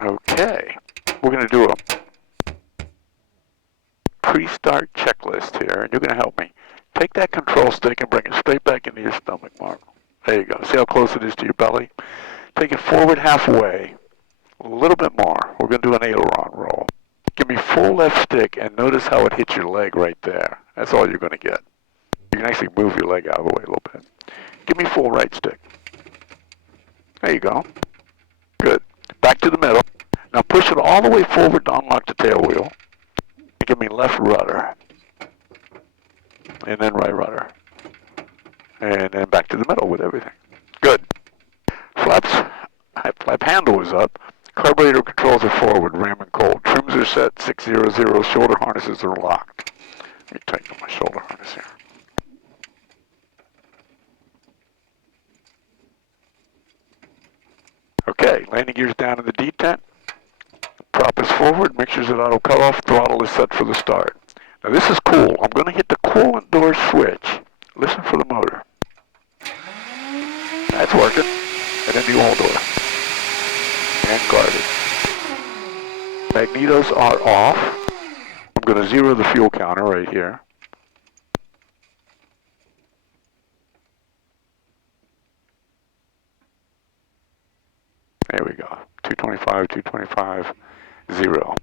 Okay, we're going to do a pre-start checklist here, and you're going to help me. Take that control stick and bring it straight back into your stomach, Mark. There you go. See how close it is to your belly? Take it forward halfway, a little bit more. We're going to do an aileron roll. Give me full left stick, and notice how it hits your leg right there. That's all you're going to get. You can actually move your leg out of the way a little bit. Give me full right stick. There you go. Good. Back to the middle. Now push it all the way forward to unlock the tail wheel. And give me left rudder. And then right rudder. And then back to the middle with everything. Good. Flap handle is up. Carburetor controls are forward, ram and cold. Trims are set, 600. Shoulder harnesses are locked. Let me tighten up my shoulder harness here. Okay, landing gear's down in the detent. Prop is forward, mixture's at auto cutoff, throttle is set for the start. Now this is cool. I'm going to hit the coolant door switch. Listen for the motor. That's working. And then the oil door. And guarded. Magnetos are off. I'm going to zero the fuel counter right here. There we go. 225, 225, 0.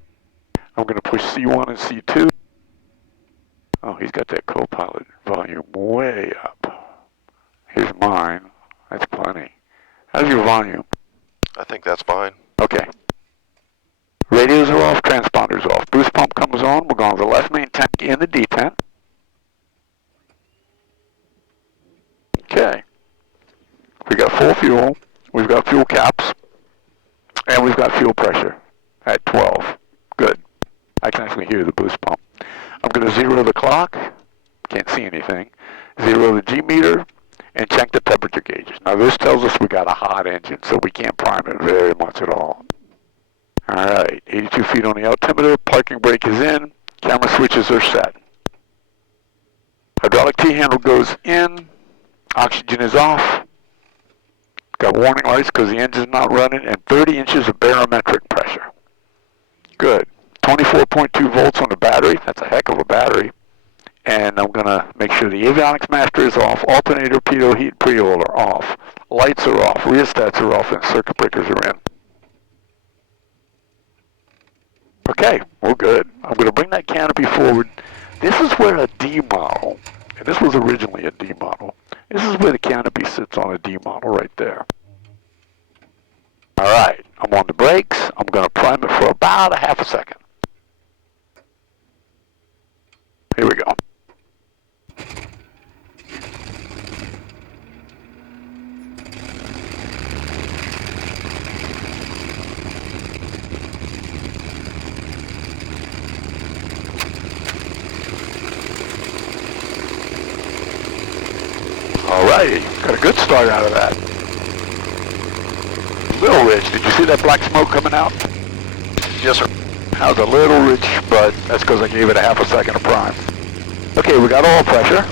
I'm going to push C1 and C2. Oh, he's got that co-pilot volume way up. Here's mine. That's plenty. How's your volume? I think that's fine. Okay. Radios are off, transponders off. Boost pump comes on. We're going to the left main tank in the detent. Okay. We got full fuel. We've got fuel caps. And we've got fuel pressure at 12. Good. I can actually hear the boost pump. I'm going to zero the clock. Can't see anything. Zero the G meter. And check the temperature gauges. Now this tells us we got a hot engine, so we can't prime it very much at all. All right. 82 feet on the altimeter. Parking brake is in. Camera switches are set. Hydraulic T-handle goes in. Oxygen is off. Got warning lights because the engine's not running, and 30 inches of barometric pressure. Good. 24.2 volts on the battery. That's a heck of a battery. And I'm going to make sure the avionics master is off. Alternator, pitot, heat, pre-oil are off. Lights are off. Rheostats are off, and circuit breakers are in. Okay, we're good. I'm going to bring that canopy forward. This is where a D model, and this was originally a D model, this is where the canopy sits on a D model right there. All right, I'm on the brakes. I'm going to prime it for about a half a second. Here we go. Alrighty, got a good start out of that. Little rich, did you see that black smoke coming out? Yes, sir. That was a little rich, but that's because I gave it a half a second of prime. Okay, we got oil pressure.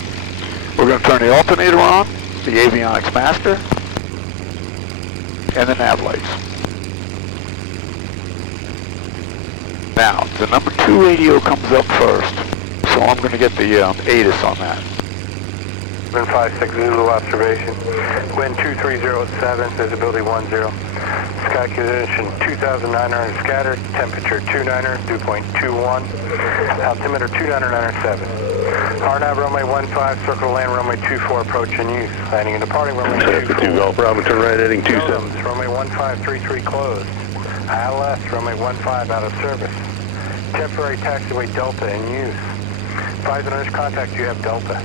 We're going to turn the alternator on, the avionics master, and the nav lights. Now, the number 2 radio comes up first, so I'm going to get the ATIS on that. 756 Zulu observation. Wind 2307, visibility 10. Sky condition 2,900 scattered, temperature 29er, dew point 21, altimeter 29907. RNAV runway 15, circle land runway 24, approach in use. Landing and departing runway 24. 2 Golf Bravo, turn right heading 27. Runway 1533 closed. ILS, runway 15 out of service. Temporary taxiway Delta in use. Advise on contact, you have Delta.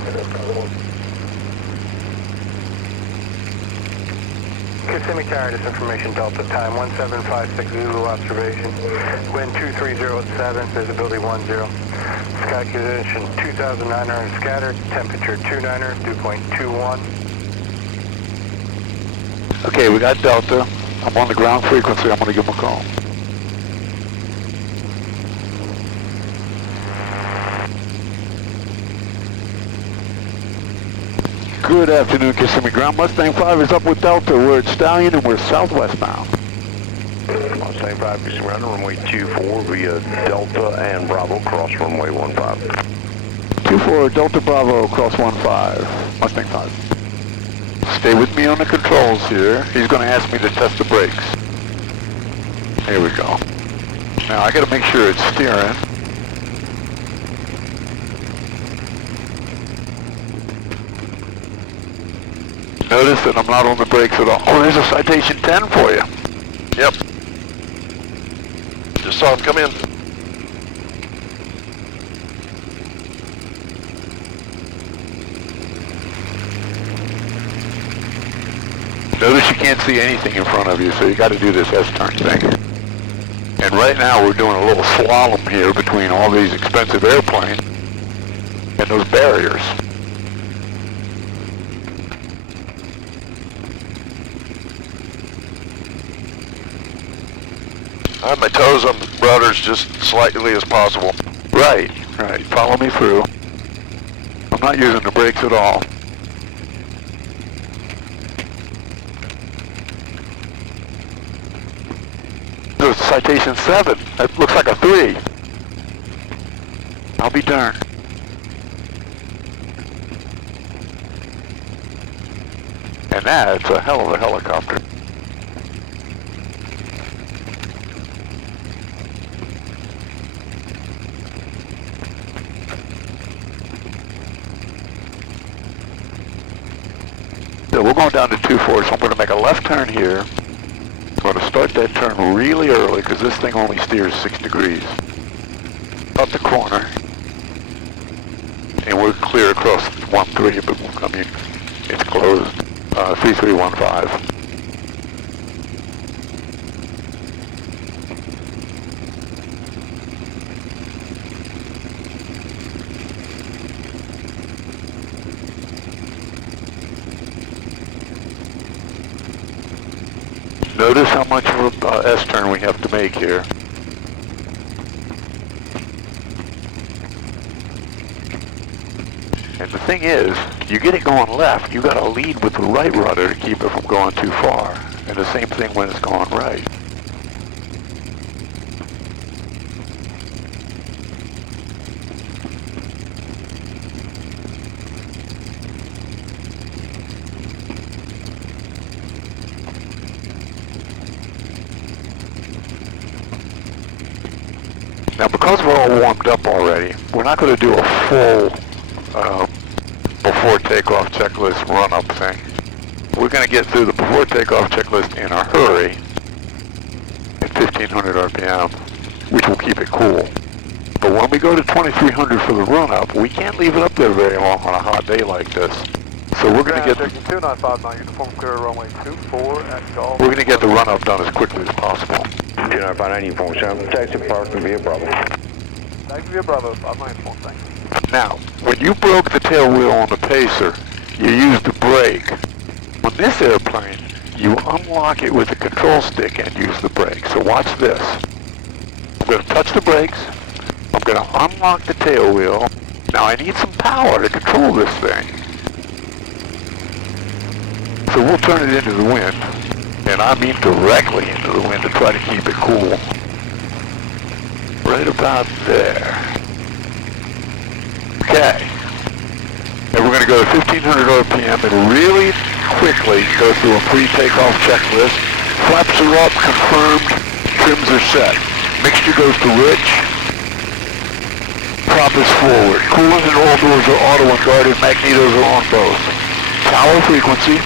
Kissimmee Tower, disinformation Delta, time 1756 Zulu observation. Wind 2307, visibility 10. Sky condition 2,900 scattered, temperature 29er, dew point 21. Okay, we got Delta. I'm on the ground frequency. I'm going to give him a call. Good afternoon, Kissimmee Ground. Mustang 5 is up with Delta. We're at Stallion and we're southwest bound. Mustang 5 is around runway 24 via Delta and Bravo, cross runway 15. 24 Delta Bravo, cross 15, Mustang 5. Stay with me on the controls here. He's going to ask me to test the brakes. Here we go. Now I got to make sure it's steering. Notice that I'm not on the brakes at all. Oh, there's a citation 10 for you. Yep. Just saw him come in. Notice you can't see anything in front of you, so you got to do this S-turn thing. And right now we're doing a little slalom here between all these expensive airplanes and those barriers. I have my toes on the rudders just slightly as possible. Right, right. Follow me through. I'm not using the brakes at all. There's citation 7. That looks like a 3. I'll be darned. And that's a hell of a helicopter. So we're going down to 2-4, so I'm going to make a left turn here. I'm going to start that turn really early because this thing only steers 6 degrees. Up the corner. And we're clear across 1-3, but I mean, it's closed. 3315. Notice how much of a S-turn we have to make here. And the thing is, you get it going left, you got to lead with the right rudder to keep it from going too far. And the same thing when it's going right. Now, because we're all warmed up already, we're not going to do a full before takeoff checklist run-up thing. We're going to get through the before takeoff checklist in a hurry at 1500 RPM, which will keep it cool. But when we go to 2300 for the run-up, we can't leave it up there very long on a hot day like this. So we're going to get 2959 uniform clear runway 24 at golf. we're going to get the run-up done as quickly as possible. 2959 uniform, Sean. Taxi parking via Bravo. Taxi via Bravo, 59 thanks. Now, when you broke the tail wheel on the Pacer, you used the brake. On this airplane, you unlock it with the control stick and use the brake. So watch this. I'm going to touch the brakes. I'm going to unlock the tail wheel. Now I need some power to control this thing. So we'll turn it into the wind. And I mean directly into the wind to try to keep it cool. Right about there. Okay. And we're going to go to 1500 RPM and really quickly go through a pre-takeoff checklist. Flaps are up, confirmed, trims are set. Mixture goes to rich. Prop is forward. Coolant and oil doors are auto unguarded, magnetos are on both. Tower frequency.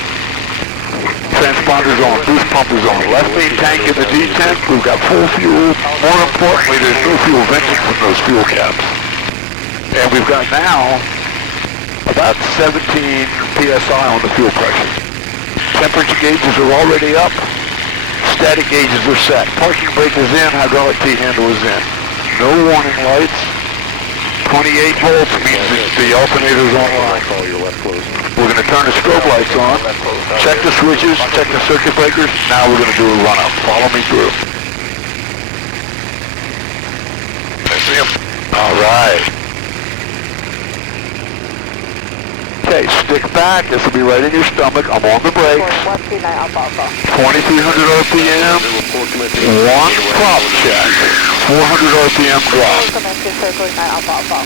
Transponders on, boost pump is on. Left main tank in the D10, we've got full fuel. More importantly, there's no fuel venting from those fuel caps. And we've got now about 17 PSI on the fuel pressure. Temperature gauges are already up. Static gauges are set. Parking brake is in, hydraulic T-handle is in. No warning lights. 28 volts means that the alternator's online. We're going to turn the strobe lights on, check the switches, check the circuit breakers. Now we're going to do a run-up. Follow me through. I see him. All right. Okay, Okay, stick back. This will be right in your stomach. I'm on the brakes. 139 Alpha Alpha. 2300 RPM. One prop check. 400 RPM drop. Commencing circling 9 Alpha Alpha.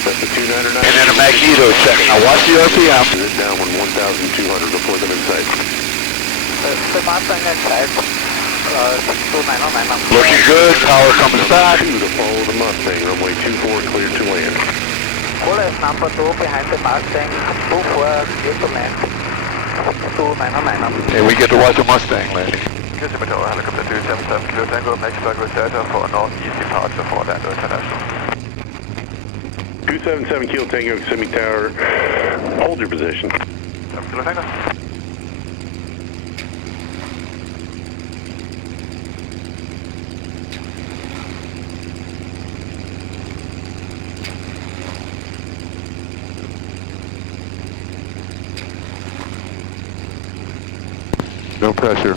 That's the 299. And then a magneto check. Now watch the RPM. Is down 1,200 before them in sight. The Mustang in sight. 2909. Looking good. Power coming back. 2 to follow the Mustang. Runway 24 clear to land. Caller is number 2 behind the Mustang. 24 clear to land. 2909. And we get to watch a Mustang landing. Houston Meteor Helicopter 277 Kilo Tango, Mexico Delta for northeast departure for Orlando International. 277 Kilo Tango, Semi Tower. Hold your position. 7 Kilo Tango. No pressure.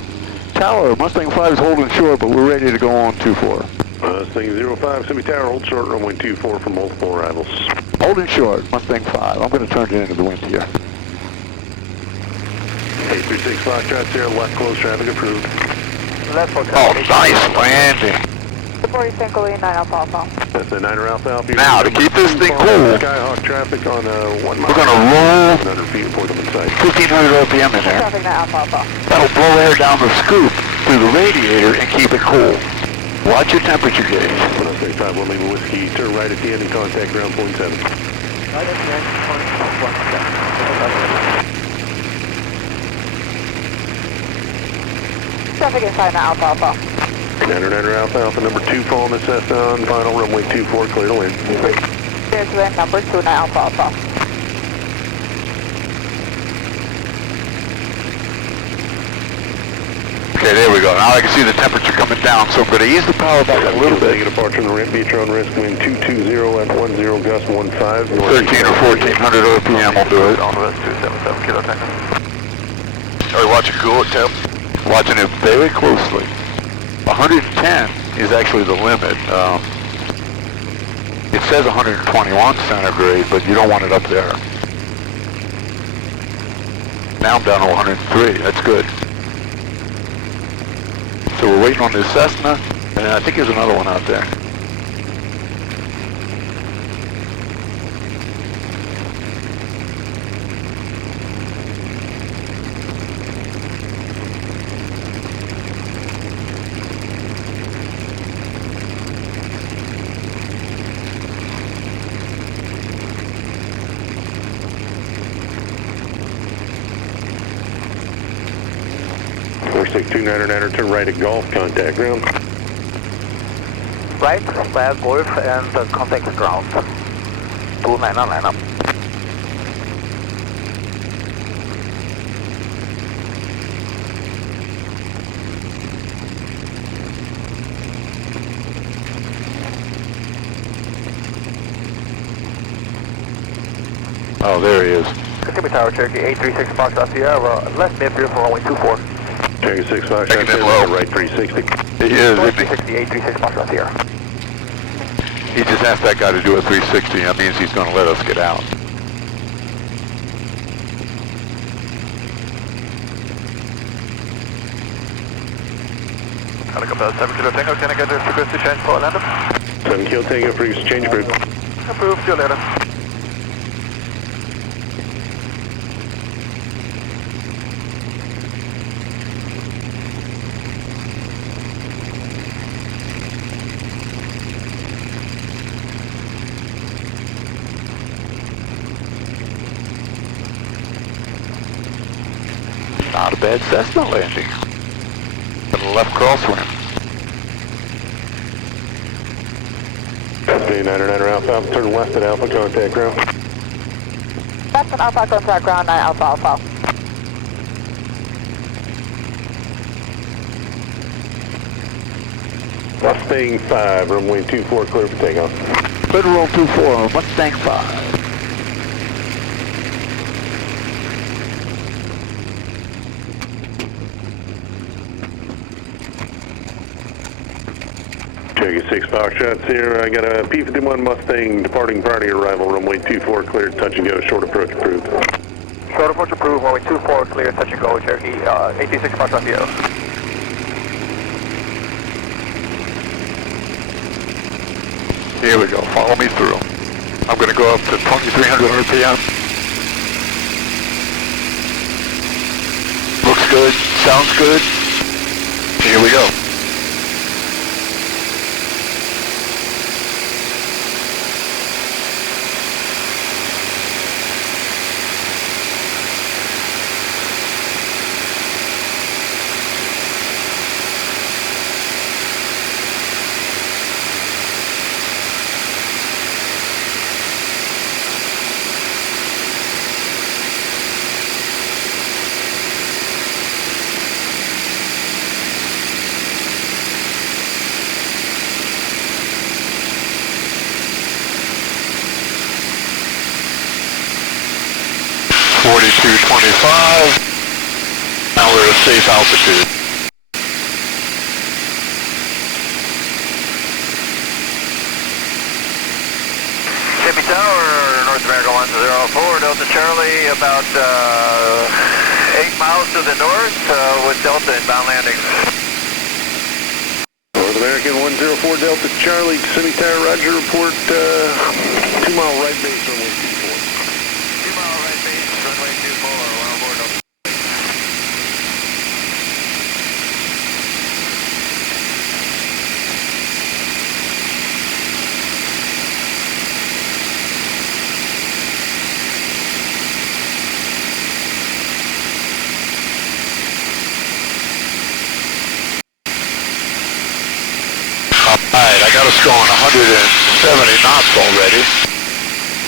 Tower, Mustang 5 is holding short, but we're ready to go on 2-4. Mustang 05, Semi Tower, hold short, runway 24 for multiple arrivals. Holding short, Mustang 5. I'm going to turn it into the wind here. 836 Foxtrot, Sierra, left close, traffic approved. Left for Oh, nice landing. 40 Tango 9 Alpha Alpha. That's the 9er Alpha Alpha. Now, to keep this thing cool, Skyhawk traffic on 1 mile. we're going to roll 100 feet before them in sight. 1500 RPM in there. Traffic 9 Alpha Alpha. That'll blow air down the scoop through the radiator and keep it cool. Watch your temperature gauge. Mustang 5, we'll leave a whiskey, turn right at the end and contact ground point 7. Right at the end, 1. Traffic inside 9 Alpha Alpha. 9er Alpha Alpha, number 2, following the Cessna on final, runway 24, clear to land. Clear to land, number 2 9 Alpha Alpha. Okay, there we go. Now I can see the temperature coming down, so I'm going to ease the power back a little bit. Departure on the ramp, Beach on risk, wind 220 at 10, gust 15. 13 or 1400 RPM will do it. On west 277 Kilo Tango. Are we watching cool at temp? Watching it very closely. 110 is actually the limit. It says 121 centigrade, but you don't want it up there. Now I'm down to 103. That's good. So we're waiting on this Cessna, and I think there's another one out there. Take 299er, turn right at Golf, contact ground. Right, via Golf and contact ground. 299. Oh, there he is. Continue Tower Cherokee 836 Foxtrot Sierra, left mid for runway 24. Cherokee 6 5, Taking it low. right 360. He is, isn't 360 836 Foxtrot Sierra. he? He just asked that guy to do a 360. That means he's going to let us get out. Helicopter 7 Kilo Tango, can I get a frequency change for Orlando? 7 Kilo Tango, frequency change group. Approved, see you later. Not a bad Cessna landing. Got a left crosswind. Cessna 9er Alpha Alpha, turn left at Alpha, contact ground. That's an Alpha contact ground 9 Alpha Alpha. Mustang 5, runway 24, clear for takeoff. Federal 24, Mustang 5. Cherokee Omega 6 Foxtrot's here. I got a P-51 Mustang departing prior to your arrival, runway 24, cleared, touch and go, short approach approved. Short approach approved, runway 24, clear, touch and go, Cherokee, 86 Foxtrot Sierra. Here we go. Follow me through. I'm going to go up to 2,300 RPM. Looks good. Sounds good. Here we go. Now we're at a safe altitude. Chippy Tower, North America 104, Delta Charlie, about 8 miles to the north with Delta inbound landing. North American 104 Delta Charlie, Semi-Tower, Roger, report 2 mile right base, runway 24. 2 mile right base, runway 24, one on board. Alright, I got us going 170 knots already.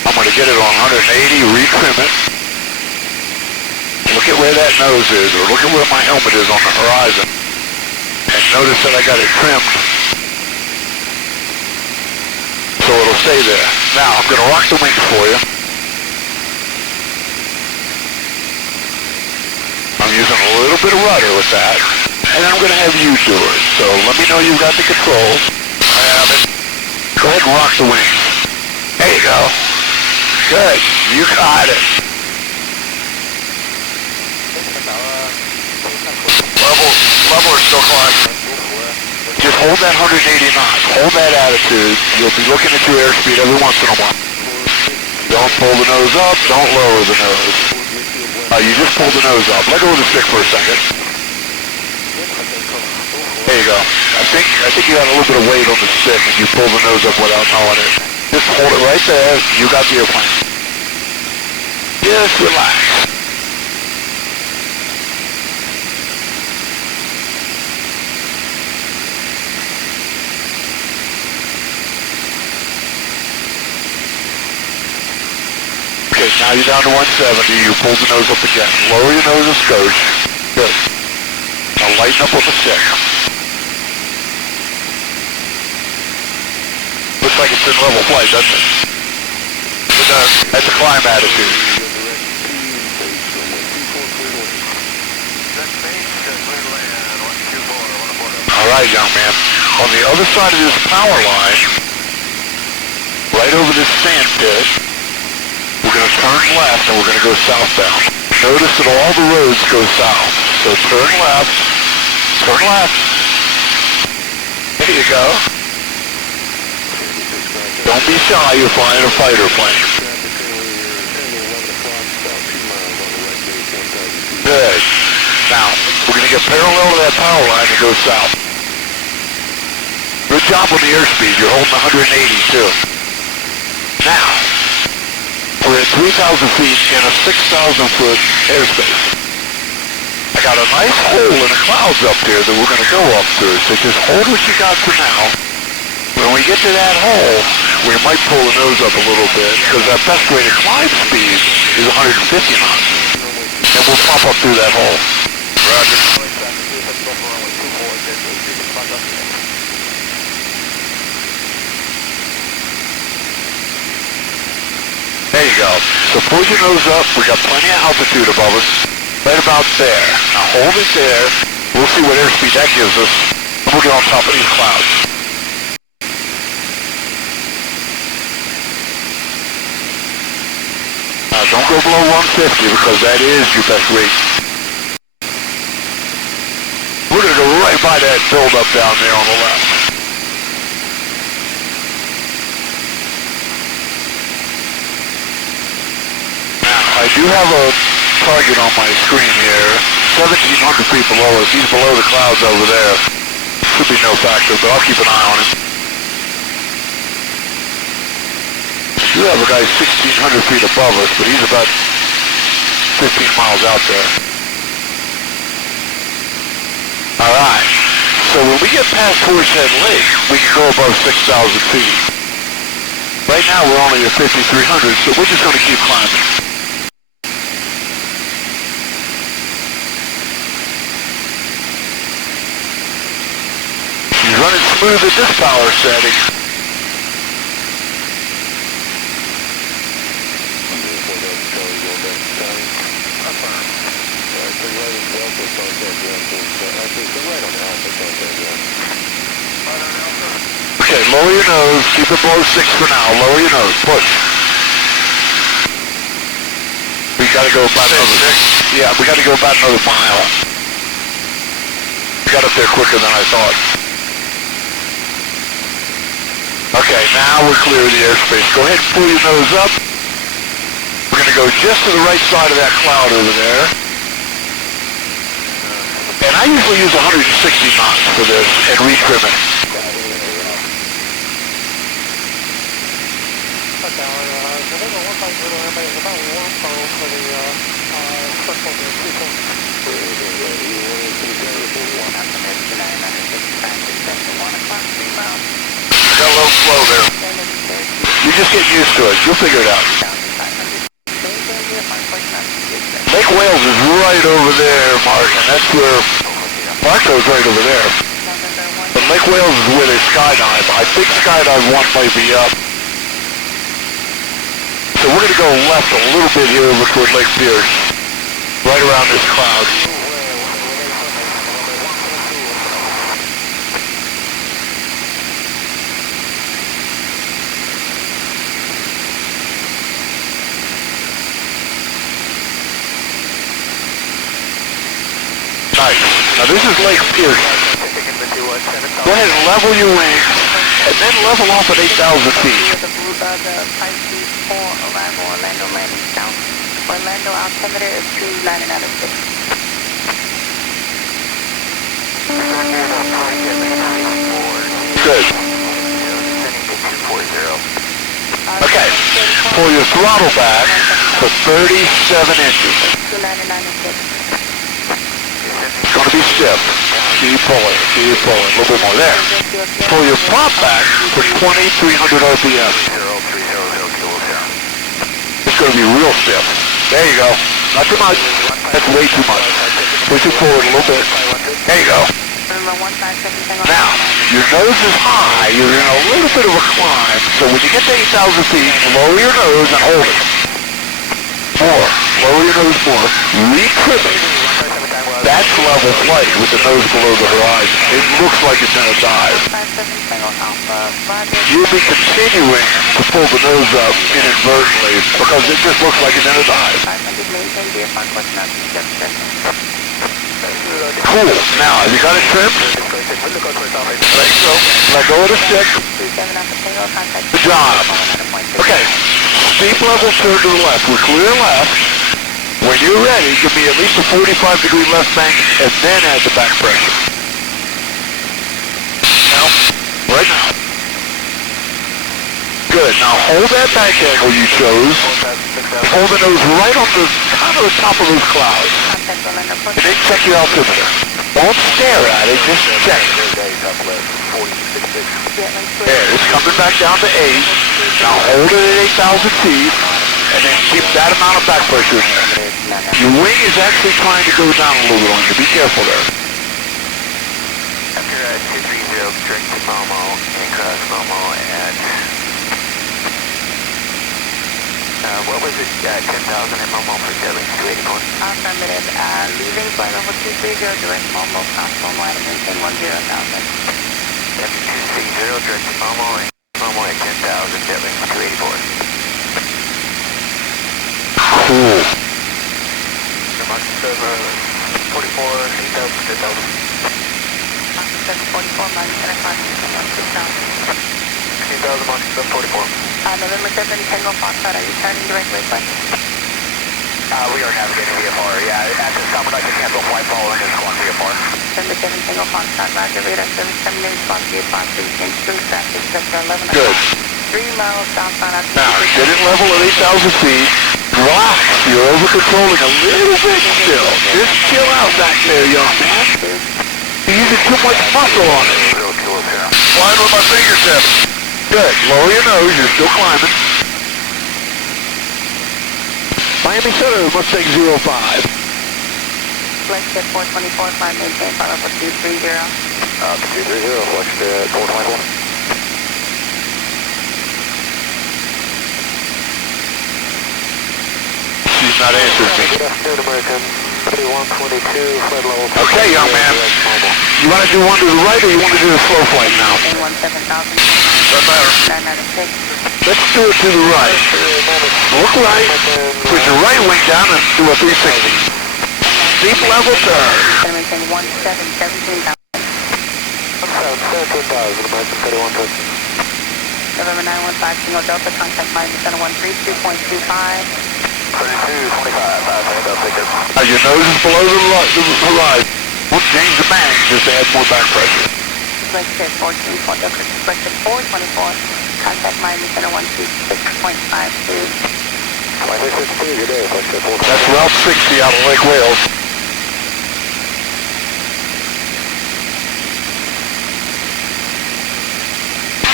I'm going to get it on 180, retrim it. Look at where that nose is, or look at where my helmet is on the horizon. And notice that I got it trimmed. So it'll stay there. Now, I'm going to rock the wings for you. I'm using a little bit of rudder with that. And then I'm going to have you do it. So let me know you've got the controls. I have it. Go ahead and rock the wings. There you go. Good. You got it. Level or still climbing? Just hold that 180 knots. Hold that attitude. You'll be looking at your airspeed every once in a while. Don't pull the nose up. Don't lower the nose. You just pull the nose up. Let go of the stick for a second. There you go. I think you got a little bit of weight on the stick and you pull the nose up without knowing it. Just hold it right there. You got the airplane. Just relax. Okay, now you're down to 170. You pull the nose up again. Lower your nose a skosh. Good. Now lighten up with the stick. Looks like it's in level flight, doesn't it? It does. That's a climb attitude. All right, young man. On the other side of this power line, right over this sand pit, we're going to turn left and we're going to go southbound. Notice that all the roads go south. So turn left. Turn left. There you go. Don't be shy, you're flying a fighter plane. Good. Now, we're going to get parallel to that power line and go south. Good job on the airspeed. You're holding 180 too. Now, we're at 3,000 feet in a 6,000 foot airspace. I got a nice hole in the clouds up here that we're going to go up through, so just hold what you got for now. When we get to that hole, we might pull the nose up a little bit, because our best rate of climb speed is 150 knots. And we'll pop up through that hole. Roger. There you go. So pull your nose up. We got plenty of altitude above us. Right about there. Now hold it there. We'll see what airspeed that gives us. And we'll get on top of these clouds. don't go below 150 because that is your best rate. We're going to go right by that build-up down there on the left. Now, I do have a target on my screen here, 1,700 feet below us. He's below the clouds over there. Should be no factor, but I'll keep an eye on him. We do have a guy 1,600 feet above us, but he's about 15 miles out there. Alright, so when we get past Horsehead Lake, we can go above 6,000 feet. Right now we're only at 5,300, so we're just going to keep climbing. He's running smooth at this power setting. Okay, lower your nose, keep it below 6 for now, lower your nose, push. We gotta go about another, yeah, we gotta go about another mile. We got up there quicker than I thought. Okay, now we're clear of the airspace. Go ahead and pull your nose up. We're gonna go just to the right side of that cloud over there. And I usually use 160 knots for this and retrim it. Got a low flow there. You just get used to it. You'll figure it out. Lake Wales is right over there, Mark, and that's where Bartow's right over there. But Lake Wales is where they skydive. I think skydive 1 might be up. So we're going to go left a little bit here over toward Lake Pierce, right around this cloud. Nice. Now this is Lake Pierce. Go ahead and level your wings, and then level off at 8,000 feet. Orlando altimeter is 2996. Good. Okay, pull your throttle back for 37 inches. 2996. It's going to be stiff. Keep pulling, keep pulling. A little bit more there. Pull your prop back for 2,300 RPM. It's going to be real stiff. There you go. Not too much. That's way too much. Push it forward a little bit. There you go. Now, your nose is high. You're in a little bit of a climb. So when you get to 8,000 feet, lower your nose and hold it. More. Lower your nose more. Retrim it. That's level flight with the nose below the horizon. It looks like it's in a dive. You'll be continuing to pull the nose up inadvertently because it just looks like it's in a dive. Cool. Now, have you got it trimmed? Let go. Let go of the stick. Good job. Okay. Steep level turn to the left. We're clear left. When you're ready, give me at least a 45-degree left bank and then add the back pressure. Now, right now. Good. Now hold that back angle you chose. Hold the nose right on the kind of the top of those clouds. And then check your altimeter. Don't stare at it, just check it. There, it's coming back down to 8. Now hold it at 8,000 feet. And then keep that amount of back pressure in there. Your wing is actually trying to go down a little bit on you. Be careful there. After 230, direct to Momo, and cross Momo at, what was it, 10,000 in Momo for Sterling 284? Affirmative. Leaving flight level 230, direct Momo, cross Momo at maintain 10,000. After 230, direct to Momo, and Momo at 10,000, Sterling 284. Mach 744, 8,000, 8,000. Mach 744, minus center climb, maintain 1, 8,000, Mach 744. November 7, Tango Foxtrot, are you turning direct waypoint? We are navigating VFR, yeah. At this time, we'd like to cancel flight following this one VFR. November 7, Tango Foxtrot, Roger, radar service terminated, response VFR, please change through traffic, sector 11 o'clock. Good. 3 miles southbound out to Now, get it level at 8,000 feet. Relax. You're over-controlling a little bit still. Just chill out back there, young man. You're using too much muscle on it. Flying with my fingertips. Good. Lower your nose. You're still climbing. Miami Center, Mustang 05. Flex at 424, 5 maintain, follow for 230. 230, flex at 424. She's not answering me. Good afternoon, American 3122, flight level. Okay, young man. You want to do one to the right or you want to do the slow flight now? Maintain 17,000. Doesn't matter. 996. Let's do it to the right. Look right. Put your right wing down and do a 360. Deep level turn. Gonna maintain 17,000. 17,000, American 3122. November 915, Tango Delta, contact Miami Center 132.25. 3225, I'll take it. Your nose is below the horizon. We'll change the bang just to add more back pressure. Flex at 14, Delta, flex at 424, contact Miami Center 126.52. Flight 662, good day, flex at 424. That's Route 60 out of Lake Wales.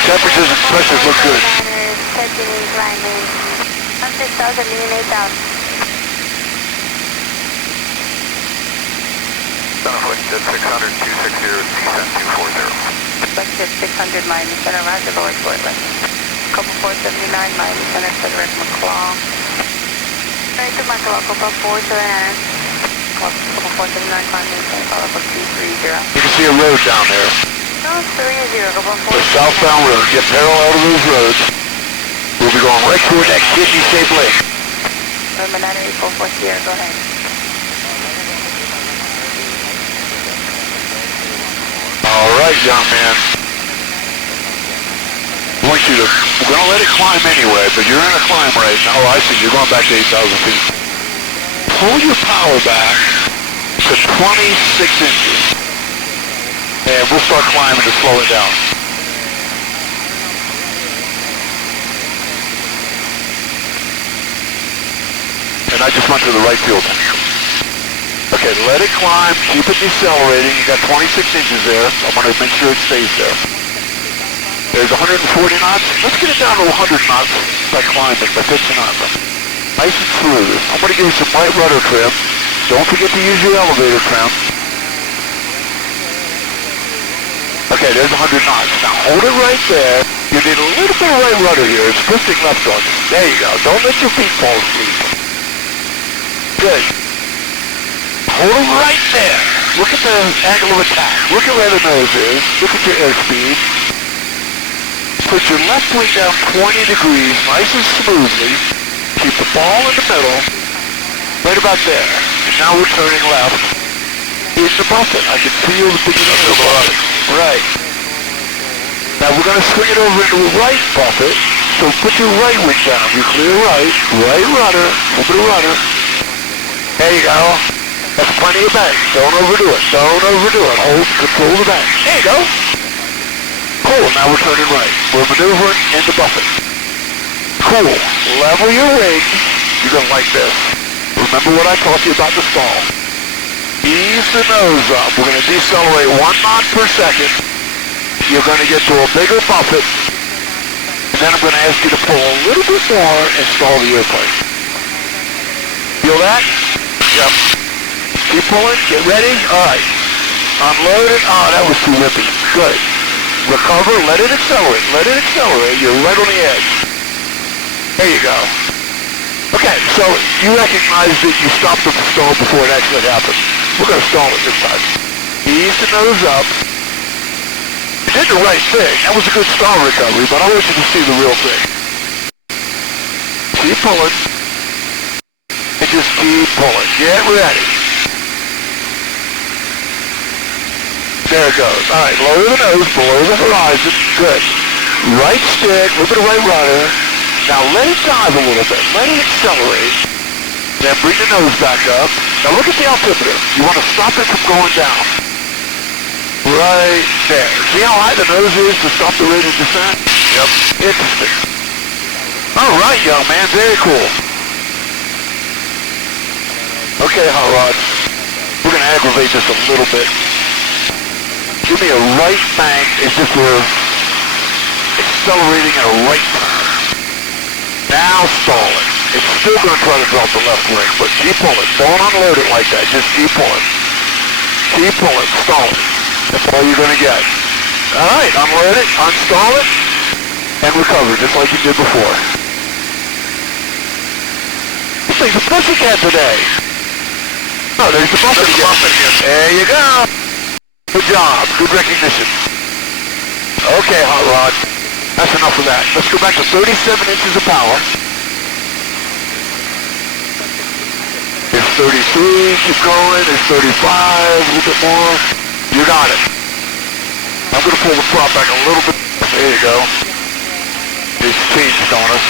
Temperatures and pressures look good. Touching in climbing. 6,000, mean 8,000. Flight at 600, 260, descent 240. Flex at 600, Miami Center, Roger, Lord Portland. Couple 479, Miami Center, Cedric McClaw. Right to Michael, couple 479. Couple 479, climb maintain, follow up 230. You can see a road down there. No, 30, couple The southbound road. Get parallel to those roads. We'll be going right toward that kidney-shaped lake. November 984 Sierra, go ahead. All right, young man. I want you to, we're going to let it climb anyway, but you're in a climb right now. Oh, I see, you're going back to 8,000 feet. Pull your power back to 26 inches. And we'll start climbing to slow it down. And I just went to the right fuel tank. Okay, let it climb, keep it decelerating. You got 26 inches there. I want to make sure it stays there. There's 140 knots. Let's get it down to 100 knots by climbing, by pitching on them. Nice and smooth. I'm going to give you some light rudder trim. Don't forget to use your elevator trim. Okay, there's 100 knots. Now hold it right there. You need a little bit of right rudder here. It's twisting left on you. There you go. Don't let your feet fall asleep. Good. Hold it right there. Look at the angle of attack. Look at where the nose is. Look at your airspeed. Put your left wing down 20 degrees, nice and smoothly. Keep the ball in the middle. Right about there. And now we're turning left. Here's the buffet. I can feel the beginning of the buffet. Right. Now we're going to swing it over into a right buffet. So put your right wing down. You clear right. Right rudder. Over the rudder. There you go. That's plenty of bang. Don't overdo it. Don't overdo it. Hold, control the bang. There you go. Cool. Now we're turning right. We're maneuvering into buffet. Cool. Level your wing. You're going to like this. Remember what I taught you about the stall. Ease the nose up. We're going to decelerate 1 knot per second. You're going to get to a bigger buffet. And then I'm going to ask you to pull a little bit more and stall the airplane. Feel that? Yep. Keep pulling. Get ready. All right. Unload it. Oh, that was too whippy. Good. Recover. Let it accelerate. Let it accelerate. You're right on the edge. There you go. Okay, so you recognize that you stopped the stall before it actually happened. We're going to stall it this time. Ease the nose up. You did the right thing. That was a good stall recovery, but I want you to see the real thing. Keep pulling. And just keep pulling. Get ready. There it goes. All right, lower the nose, below the horizon. Good. Right stick, a little bit of right rudder. Now let it dive a little bit. Let it accelerate. Then bring the nose back up. Now look at the altimeter. You want to stop it from going down. Right there. See how high the nose is to stop the rate of descent? Yep. Interesting. All right, young man. Very cool. Okay, hot rod. We're going to aggravate this a little bit. Give me a right bank as if we're accelerating at a right turn. Now stall it. It's still going to try to drop the left wing, but keep pulling. Don't unload it like that. Just keep pulling. Keep pulling. Stall it. That's all you're going to get. All right, unload it, unstall it, and recover, just like you did before. This thing's a pussycat today. Oh, there's the bump again. There you go. Good job. Good recognition. Okay, hot rod. That's enough of that. Let's go back to 37 inches of power. There's 33. Keep going. There's 35. A little bit more. You got it. I'm going to pull the prop back a little bit. There you go. It's changed on us.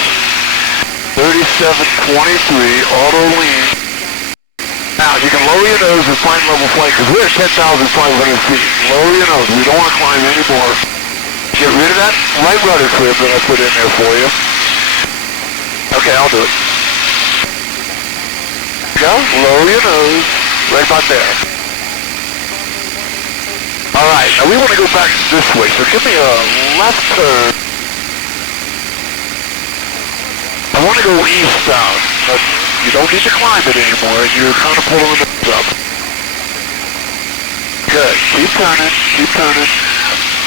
37.23. Auto lean. Now, you can lower your nose and find level flight, because we're at 10,500 feet. Lower your nose. We don't want to climb anymore. Get rid of that right rudder crib that I put in there for you. Okay, I'll do it. Go. Lower your nose. Right about there. All right. Now, we want to go back this way, so give me a left turn. I want to go eastbound, but you don't need to climb it anymore. You're kind of pulling the nose up. Good. Keep turning. Keep turning.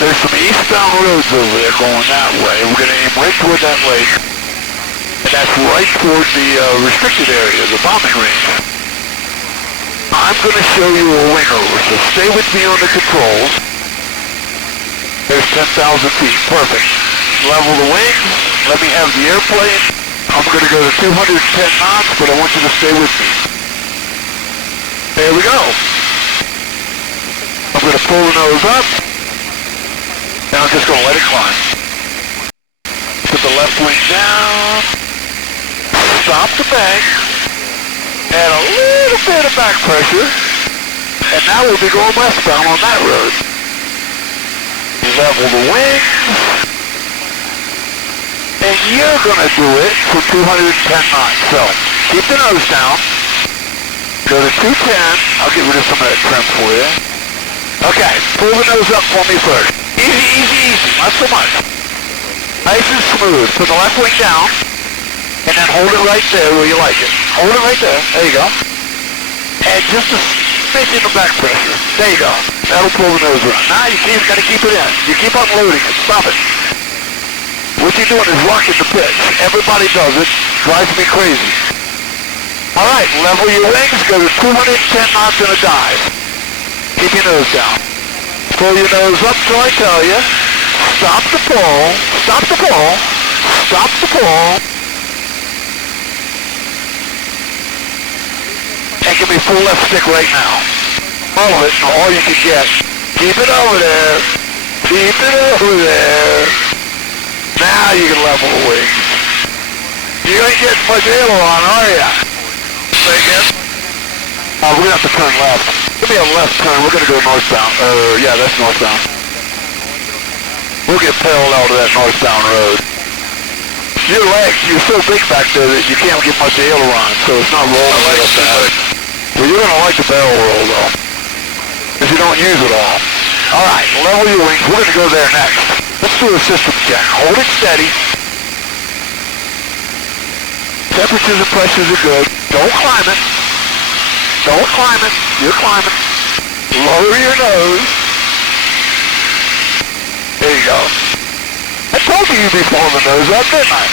There's some eastbound roads over there going that way. We're going to aim right toward that lake. And that's right toward the restricted area, the bombing range. I'm going to show you a wing over, so stay with me on the controls. There's 10,000 feet. Perfect. Level the wings. Let me have the airplane. I'm going to go to 210 knots, but I want you to stay with me. There we go. I'm going to pull the nose up. And I'm just going to let it climb. Put the left wing down. Stop the bank. Add a little bit of back pressure. And now we'll be going westbound on that road. Level the wings. And you're going to do it for 210 knots. So, keep the nose down. Go to 210. I'll get rid of some of that trim for you. Okay, pull the nose up for me first. Easy, easy, easy. Not so much. Nice and smooth. Put the left wing down. And then hold it right there where you like it. Hold it right there. There you go. And just a smidge in the back pressure. There you go. That'll pull the nose around. Now you've got to keep it in. You keep unloading it. Stop it. What you're doing is rocking the pitch. Everybody does it. Drives me crazy. All right, level your wings. Go to 210 knots in a dive. Keep your nose down. Pull your nose up till I tell you. Stop the pull. Stop the pull. Stop the pull. And give me full left stick right now. All of it, all you can get. Keep it over there. Keep it over there. Now you can level the wings. You ain't getting much aileron, are ya? Say again? We're going to have to turn left. Give me a left turn. We're going to go northbound. Yeah, that's northbound. We'll get parallel to that northbound road. Your legs, you're so big back there that you can't get much aileron, so it's not rolling real fast. Well, you're going to like the barrel roll, though, if you don't use it all. All right, level your wings. We're going to go there next. Let's do a system check. Hold it steady. Temperatures and pressures are good. Don't climb it. Don't climb it. You're climbing. Lower your nose. There you go. I told you you'd be pulling the nose up, didn't I?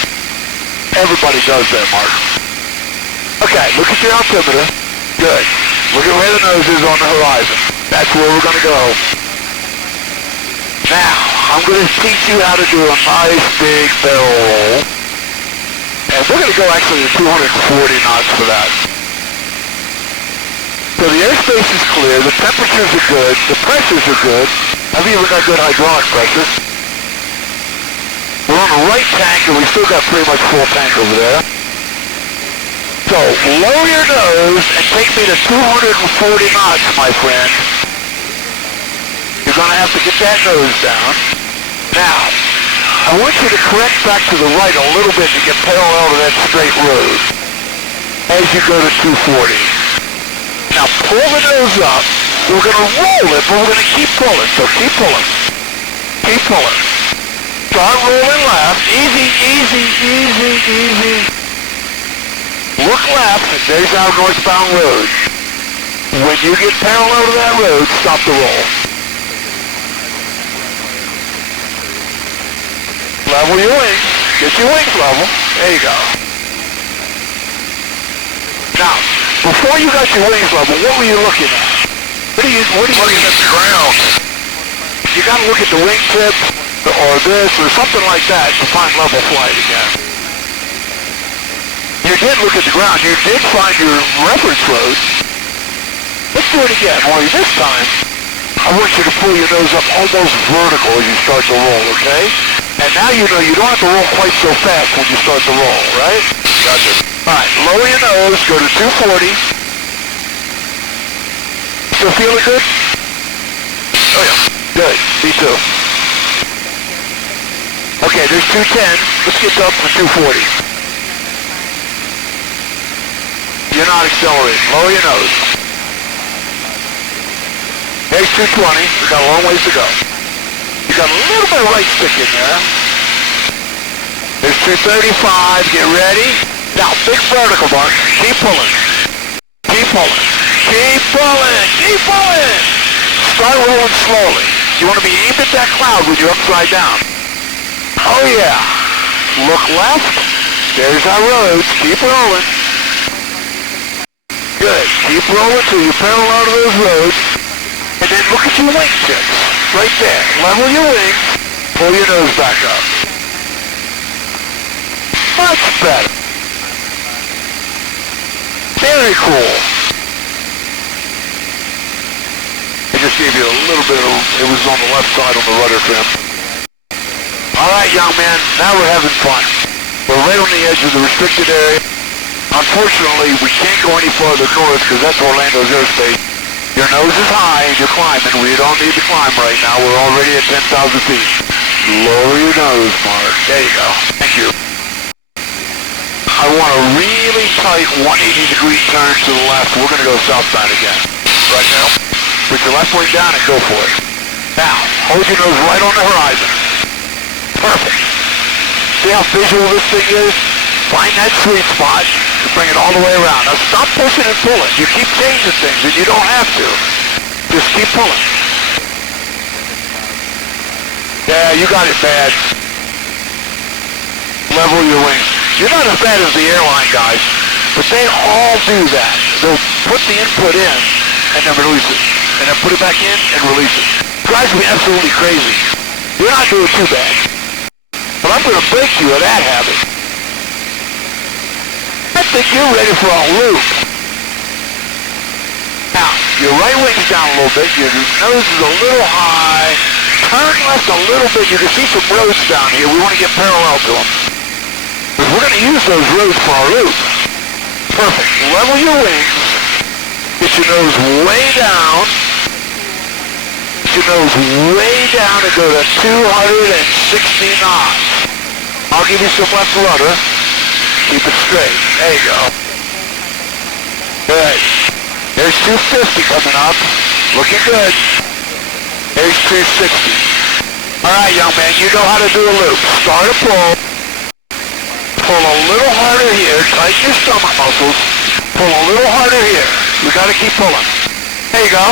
Everybody does that, Mark. Okay, look at your altimeter. Good. Look at where the nose is on the horizon. That's where we're going to go. Now, I'm going to teach you how to do a nice big barrel roll. And we're going to go actually to 240 knots for that. So the airspace is clear, the temperatures are good, the pressures are good. I've even got good hydraulic pressure. We're on the right tank and we still got pretty much full tank over there. So lower your nose and take me to 240 knots, my friend. You're going to have to get that nose down. Now, I want you to correct back to the right a little bit to get parallel to that straight road as you go to 240. Now pull the nose up. We're going to roll it, but we're going to keep pulling. So keep pulling. Keep pulling. Start rolling left. Easy, easy, easy, easy. Look left. There's our northbound road. When you get parallel to that road, stop the roll. Level your wings. Get your wings level. There you go. Now, before you got your wings level, what were you looking at? What are you Looking at the ground. You got to look at the wingtip or this or something like that to find level flight again. You did look at the ground. You did find your reference road. Let's do it again. Only this time, I want you to pull your nose up almost vertical as you start to roll, okay? And now you know you don't have to roll quite so fast when you start to roll, right? Gotcha. All right, lower your nose, go to 240. Still feeling good? Oh yeah. Good, me too. Okay, there's 210. Let's get up to 240. You're not accelerating. Lower your nose. There's 220. We've got a long ways to go. You got a little bit of right stick in there. There's 235. Get ready. Now, big vertical mark. Keep pulling. Keep pulling. Keep pulling. Keep pulling. Start rolling slowly. You want to be aimed at that cloud when you're upside down. Oh yeah. Look left. There's our roads. Keep rolling. Good. Keep rolling till you're parallel to those roads. And then look at your wingtips. Right there. Level your wings. Pull your nose back up. Much better. Very cool. I just gave you a little bit of, it was on the left side on the rudder trim. Alright, young man, now we're having fun. We're right on the edge of the restricted area. Unfortunately, we can't go any farther north because that's Orlando's airspace. Your nose is high and you're climbing. We don't need to climb right now. We're already at 10,000 feet. Lower your nose, Mark. There you go. Thank you. I want a really tight 180-degree turn to the left. We're going to go southbound again. Right now. Put your left wing down and go for it. Now, hold your nose right on the horizon. Perfect. See how visual this thing is? Find that sweet spot and bring it all the way around. Now stop pushing and pulling. You keep changing things and you don't have to. Just keep pulling. Yeah, you got it bad. Level your wings. You're not as bad as the airline guys, but they all do that. They'll put the input in and then release it. And then put it back in and release it. Drives me absolutely crazy. You're not doing too bad. But I'm going to break you of that habit. I think you're ready for a loop. Now, your right wing's down a little bit. Your nose is a little high. Turn left a little bit. You can see some roads down here. We want to get parallel to them. Because we're going to use those roads for our loop. Perfect. Level your wings. Get your nose way down. Get your nose way down and go to 260 knots. I'll give you some left rudder. Keep it straight. There you go. Good. There's 250 coming up. Looking good. There's 260. All right, young man, you know how to do a loop. Start a pull. Pull a little harder here. Tighten your stomach muscles. Pull a little harder here. We got to keep pulling. There you go.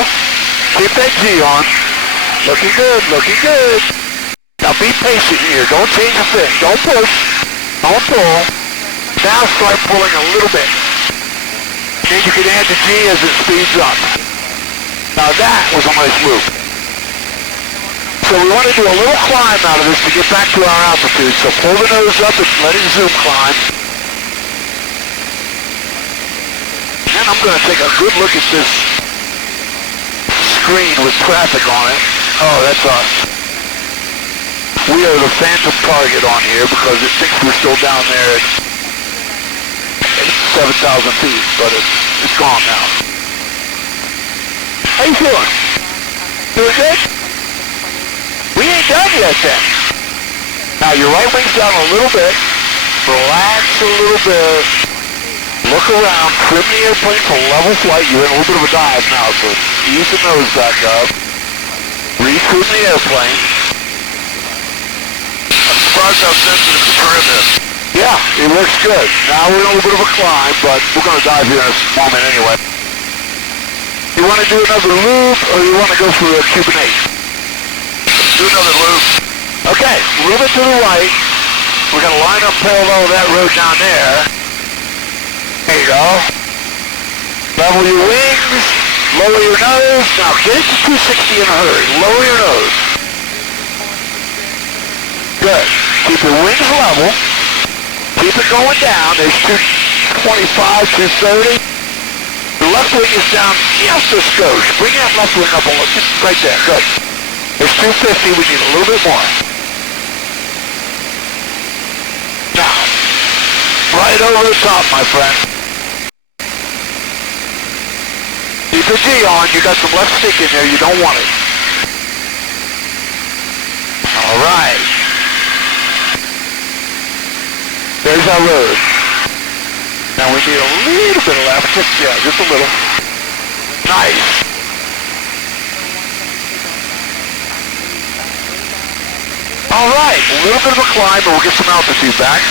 Keep that G on. Looking good. Looking good. Now be patient here. Don't change a thing. Don't push. Don't pull. Now start pulling a little bit. Then you can add the G as it speeds up. Now that was a nice loop. So we want to do a little climb out of this to get back to our altitude. So pull the nose up and let it zoom climb. And I'm going to take a good look at this screen with traffic on it. Oh, that's us. We are the phantom target on here because it thinks we're still down there at 7,000 feet, but it's gone now. How you feeling? Doing good? We ain't done yet then. Now your right wing's down a little bit. Relax a little bit. Look around. Trim the airplane for level flight. You're in a little bit of a dive now, so ease the nose back up. Retrim the airplane. I'm surprised how sensitive the trim is. Yeah, it works good. Now we're in a little bit of a climb, but we're going to dive here in a moment anyway. You want to do another loop, or you want to go for a Cuban 8? Do another loop. Okay, a little bit to the right. We're going to line up parallel to that road down there. There you go. Level your wings, lower your nose. Now get it to 260 in a hurry. Lower your nose. Good. Keep your wings level. Keep it going down. There's 225, 230. The left wing is down just a skosh. Bring that left wing up a little. Just right there. Good. There's 250. We need a little bit more. Now, right over the top, my friend. Keep the G on. You got some left stick in there. You don't want it. All right. There's our road. Now we need a little bit of left. Just a little. Nice. All right. A little bit of a climb, but we'll get some altitude back.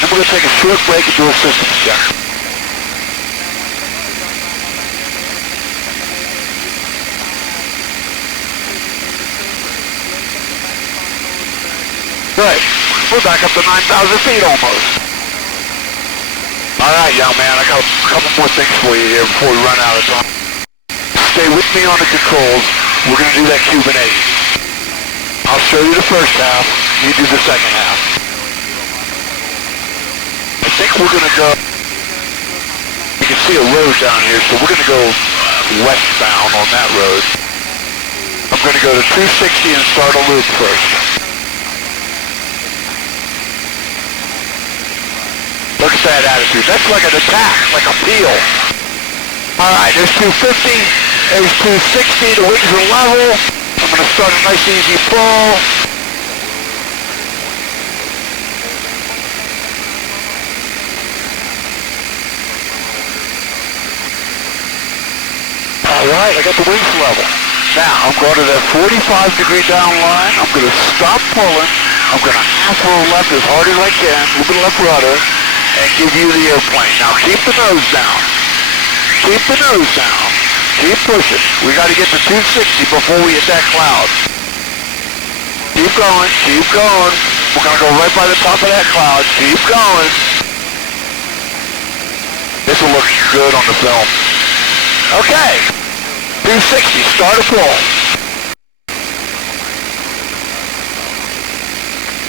Then we're going to take a short break and do a systems check. Good. We're back up to 9,000 feet almost. All right, young man, I got a couple more things for you here before we run out of time. Stay with me on the controls. We're going to do that Cuban 8. I'll show you the first half. You do the second half. I think we're going to go... You can see a road down here, so we're going to go westbound on that road. I'm going to go to 260 and start a loop first. Look at that attitude. That's like an attack, like a peel. All right, there's 250. There's 260. The wings are level. I'm going to start a nice easy pull. All right, I got the wings level. Now, I'm going to that 45-degree down line. I'm going to stop pulling. I'm going to half roll left as hard as I can. A little bit left rudder. And give you the airplane. Now keep the nose down. Keep the nose down. Keep pushing. We got to get to 260 before we hit that cloud. Keep going. Keep going. We're going to go right by the top of that cloud. Keep going. This will look good on the film. Okay. 260. Start a pull.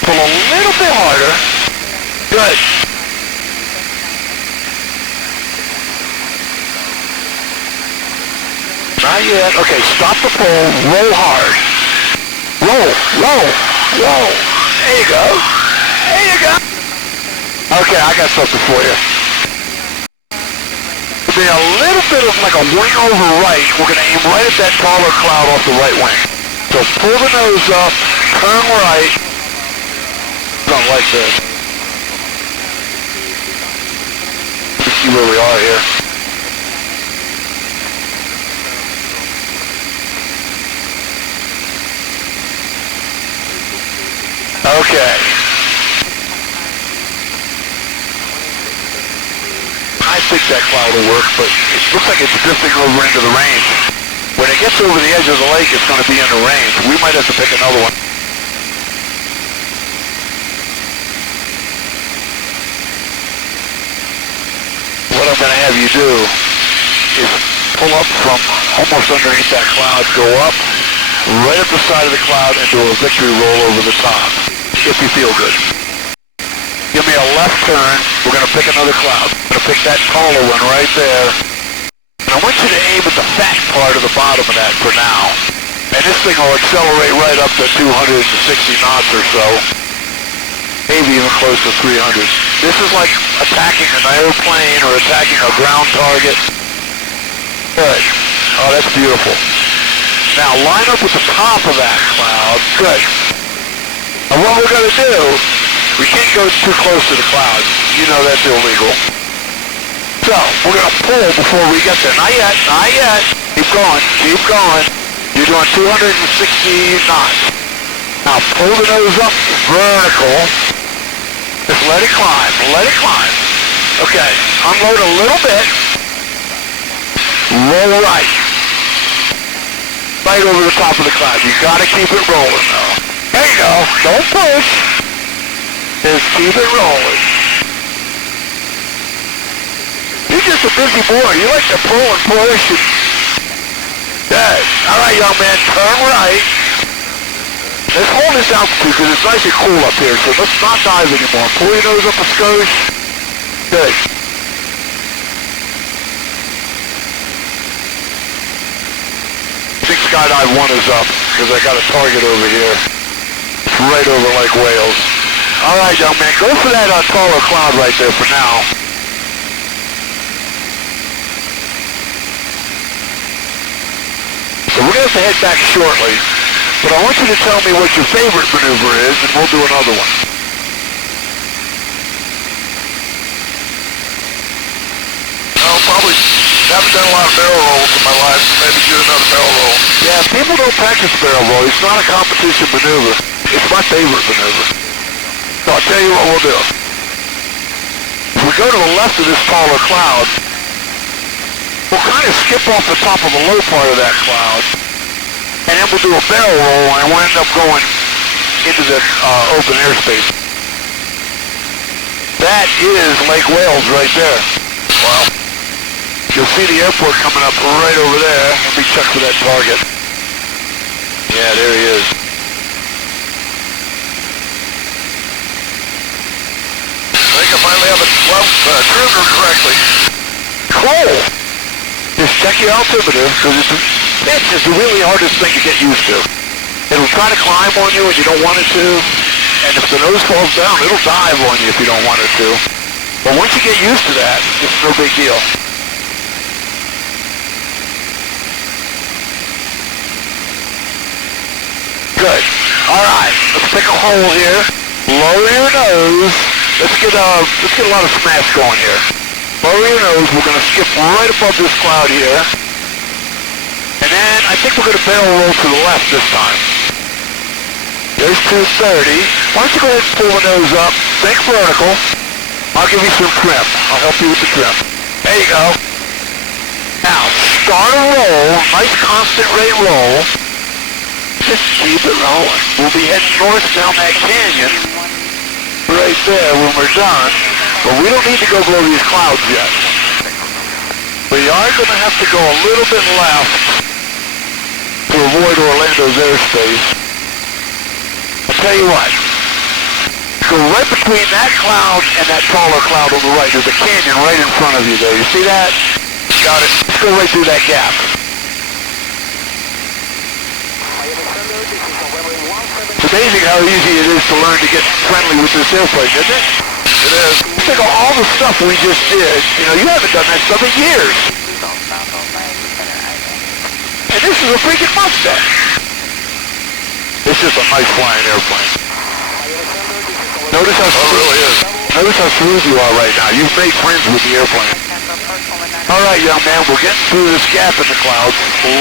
Pull a little bit harder. Good. Not yet. Okay, stop the pull. Roll hard. Roll, roll, roll. There you go. There you go. Okay, I got something for you. There'll be a little bit of like a wing over right. We're going to aim right at that taller cloud off the right wing. So pull the nose up, turn right. Don't like this. Let's see where we are here. Okay. I think that cloud will work, but it looks like it's drifting over into the range. When it gets over the edge of the lake, it's going to be in the range. We might have to pick another one. What I'm going to have you do is pull up from almost underneath that cloud, go up, right up the side of the cloud, and do a victory roll over the top. If you feel good. Give me a left turn. We're going to pick another cloud. We're going to pick that taller one right there. And I want you to aim at the fat part of the bottom of that for now. And this thing will accelerate right up to 260 knots or so. Maybe even close to 300. This is like attacking an airplane or attacking a ground target. Good. Oh, that's beautiful. Now line up with the top of that cloud. Good. And what we're going to do, we can't go too close to the cloud. You know that's illegal. So, we're going to pull before we get there. Not yet, not yet. Keep going, keep going. You're doing 260 knots. Now pull the nose up vertical. Just let it climb, let it climb. Okay, unload a little bit. Roll right. Right over the top of the cloud. You gotta keep it rolling though. There you go, don't push. Just keep it rolling. You're just a busy boy. You like to pull and push. Good. All right, young man, turn right. Let's hold this altitude because it's nice and cool up here, so let's not dive anymore. Pull your nose up a skosh. Good. I think skydive 1 is up because I got a target over here. It's right over Lake Wales. All right, young man, go for that taller cloud right there for now. So we're going to have to head back shortly. But I want you to tell me what your favorite maneuver is, and we'll do another one. Oh, probably haven't done a lot of barrel rolls in my life. Maybe do another barrel roll. Yeah, people don't practice barrel roll. It's not a competition maneuver. It's my favorite maneuver. So I'll tell you what we'll do. If we go to the left of this taller cloud, we'll kind of skip off the top of the low part of that cloud. And then we'll do a barrel roll, and we'll end up going into the open airspace. That is Lake Wales right there. Wow. You'll see the airport coming up right over there. Let me check for that target. Yeah, there he is. I think I finally have it trimmed correctly. Cool. Just check your altimeter, because it's the really hardest thing to get used to. It'll try to climb on you and you don't want it to. And if the nose falls down, it'll dive on you if you don't want it to. But once you get used to that, it's no big deal. Good. All right, let's pick a hole here. Lower your nose. Let's get a lot of smash going here. Lower your nose. We're going to skip right above this cloud here. And then I think we're going to barrel roll to the left this time. There's 230. Why don't you go ahead and pull the nose up. Think vertical. I'll give you some trim. I'll help you with the trim. There you go. Now, start a roll. Nice constant rate roll. Just keep it rolling. We'll be heading north down that canyon. Right there when we're done. But we don't need to go below these clouds yet. We are going to have to go a little bit left to avoid Orlando's airspace. I'll tell you what. Go right between that cloud and that taller cloud on the right. There's a canyon right in front of you there. You see that? Got it. Let's go right through that gap. It's amazing how easy it is to learn to get friendly with this airplane, isn't it? It is. Think of all the stuff we just did. You know, you haven't done that stuff in years. And this is a freaking Mustang. It's just a nice flying airplane. Notice how notice how smooth you are right now. You've made friends with the airplane. All right, young man, we're getting through this gap in the clouds.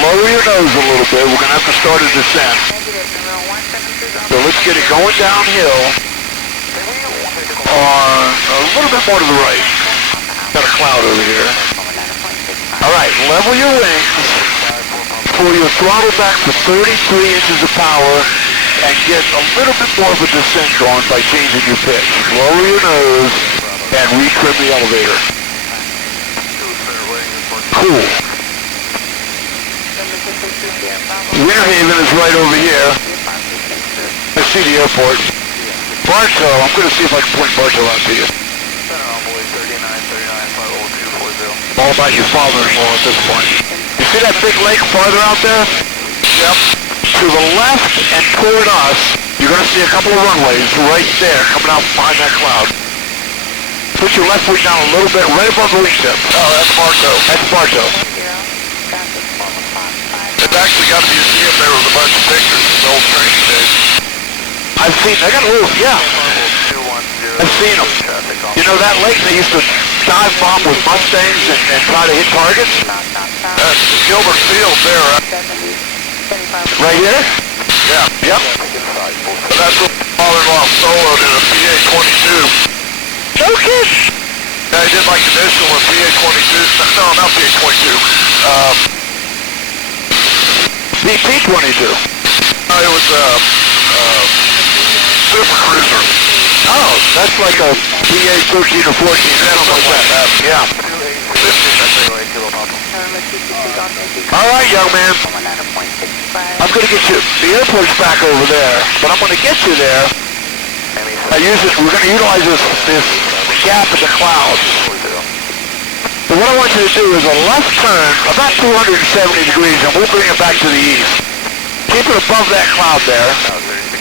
Lower your nose a little bit. We're going to have to start a descent. So let's get it going downhill on a little bit more to the right. Got a cloud over here. All right, level your wings. Pull your throttle back to 33 inches of power and get a little bit more of a descent going by changing your pitch. Lower your nose and retrim the elevator. Cool. Winter Haven is right over here. I see the airport. Bartow, I'm going to see if I can point Bartow out to you. All about your father-in-law at this point. You see that big lake farther out there? Yep. To the left and toward us, you're going to see a couple of runways right there coming out behind that cloud. Put your left foot down a little bit, right above the wingtip. Oh, that's Marco. That's Bartow. They've actually got a museum there with a bunch of pictures of old training days. I've seen, they got a little, yeah. I've seen them. You know that lake they used to dive bomb with Mustangs and try to hit targets? That's Gilbert Field there, Right here? Yeah. Yep. And that's what father-in-law soloed in a PA-22. No kid. Yeah, he did like initial in PA-22. No, not PA-22. BP-22. It was Super Cruiser. Oh, that's like a PA-13 or 14 or something like that. Yeah. 50, I think. All right, young man. I'm going to get you, the airport's back over there, but I'm going to get you there. We're going to utilize this gap in the clouds. So what I want you to do is a left turn, about 270 degrees, and we'll bring it back to the east. Keep it above that cloud there,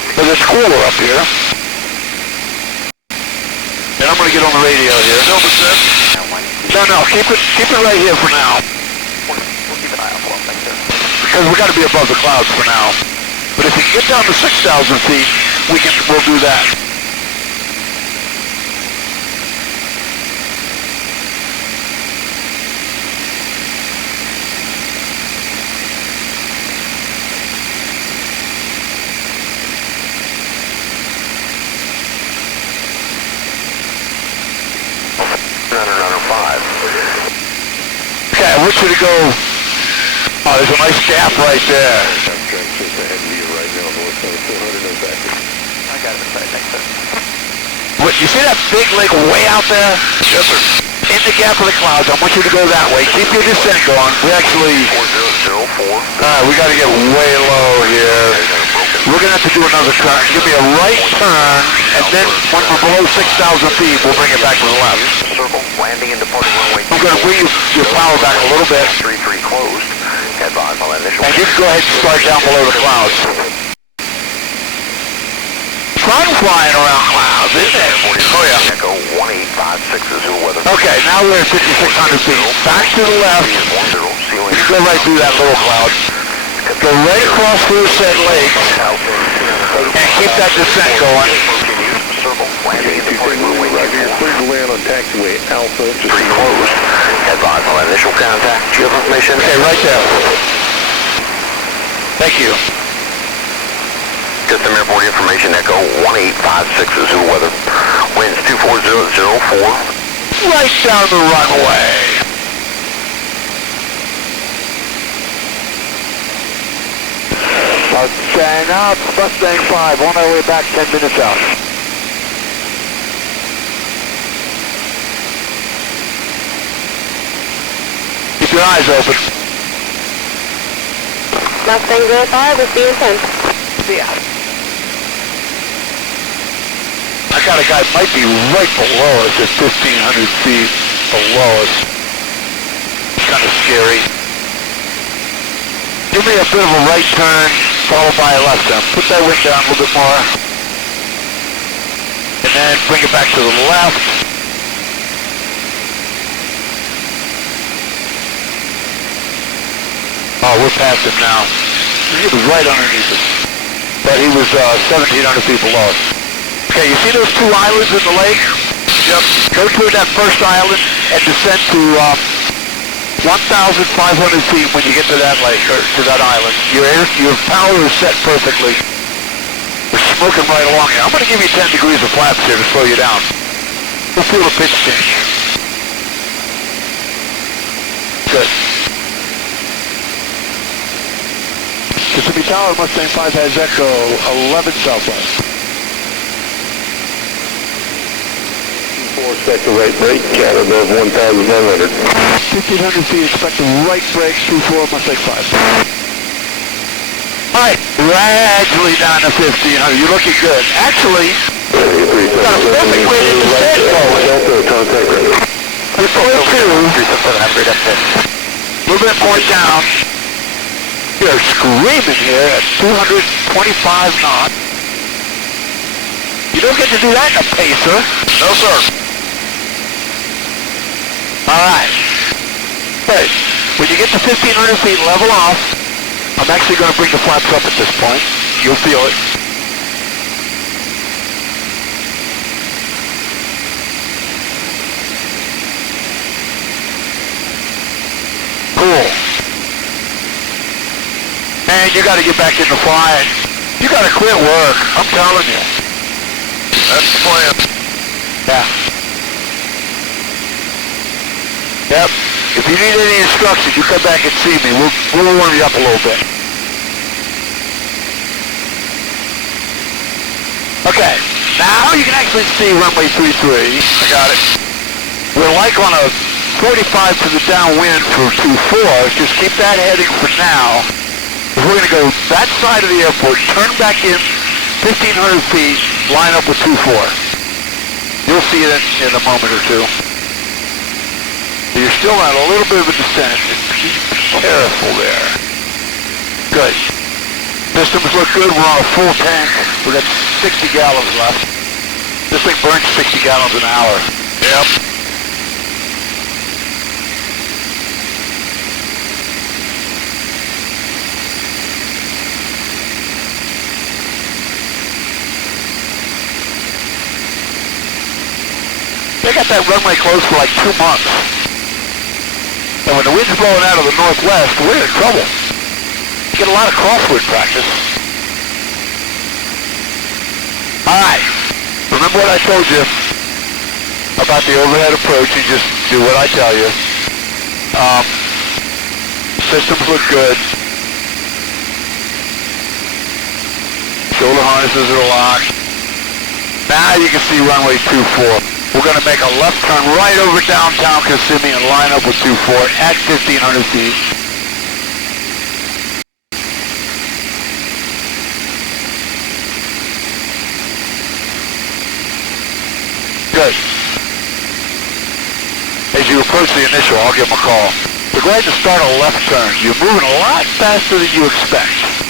because it's cooler up here. And I'm going to get on the radio here. No, keep it right here for now. Because we got to be above the clouds for now. But if you get down to 6,000 feet, we'll do that. Okay, I want you to go. Oh, there's a nice gap right there. What, you see that big lake way out there? Yes, sir. In the gap of the clouds. I want you to go that way. Keep your descent going. We actually... 4004. we got to get way low here. We're going to have to do another turn. Give me a right turn, and then when we're below 6,000 feet, we'll bring it back to the left. Circle, landing and departing runway. I'm going to bring your power back a little bit. 33 closed. Advise on initial. And you can go ahead and start down below the clouds. Fun flying around clouds, isn't it? Oh, yeah. Echo 1856 is Zulu weather. Okay, now we're at 5,600 feet. Back to the left. You can go right through that little cloud. Go right across through said lake. And keep that descent going. Circle, landing and departing runway. Clear to land on taxiway Alpha. Just closed. Advise on initial contact. Do you have information? Okay, right there. Thank you. System airport information, Echo 1856 is Zulu weather. Winds 24004. Right down the runway. Okay, now it's Mustang 5 on our way back 10 minutes out. Keep your eyes open. Mustang 05, we'll see you 10. Yeah. I got a guy might be right below us at 1,500 feet below us. It's kind of scary. Give me a bit of a right turn, followed by a left turn. Put that wing down a little bit more. And then bring it back to the left. Oh, we're past him now. He was right underneath us. But he was 1,700 feet below us. Okay, you see those two islands in the lake? Yep. Go to that first island and descend to 1,500 feet when you get to that lake, or to that island. Your power is set perfectly. We're smoking right along here. I'm going to give you 10 degrees of flaps here to slow you down. We'll feel a pitch change. Good. Mississippi Tower, Mustang 5 has Echo 11 Southwest. 4, expect a right brake, cat above 1,900. 1,500 feet, expect a right brake, 24, Mustang 5. Alright, gradually down to 1,500. You're looking good. Actually, got a perfect way to descend going. Delta, contact ready. A little bit more down. You're screaming here at 225 knots. You don't get to do that in a pacer. No, sir. All right. Okay. When you get to 1,500 feet, level off. I'm actually going to bring the flaps up at this point. You'll feel it. Cool. Man, you got to get back into flying. You got to quit work. I'm telling you. That's the plan. Yeah. Yep. If you need any instructions, you come back and see me. We'll warm you up a little bit. Okay. Now you can actually see runway 33. I got it. We're like on a 45 to the downwind for 24. Just keep that heading for now. We're going to go that side of the airport, turn back in 1,500 feet, line up with 24. You'll see it in a moment or two. You're still on a little bit of a descent. Be careful there. Good. Systems look good. We're on a full tank. We've got 60 gallons left. This thing burns 60 gallons an hour. Yep. They got that runway closed for like 2 months. And when the wind's blowing out of the northwest, we're in trouble. Get a lot of crosswind practice. All right. Remember what I told you about the overhead approach? You just do what I tell you. Systems look good. Shoulder harnesses are locked. Now you can see runway 24. We're going to make a left turn right over downtown Kissimmee and line up with 24 at 1,500 feet. Good. As you approach the initial, I'll give them a call. We're glad to start a left turn. You're moving a lot faster than you expect.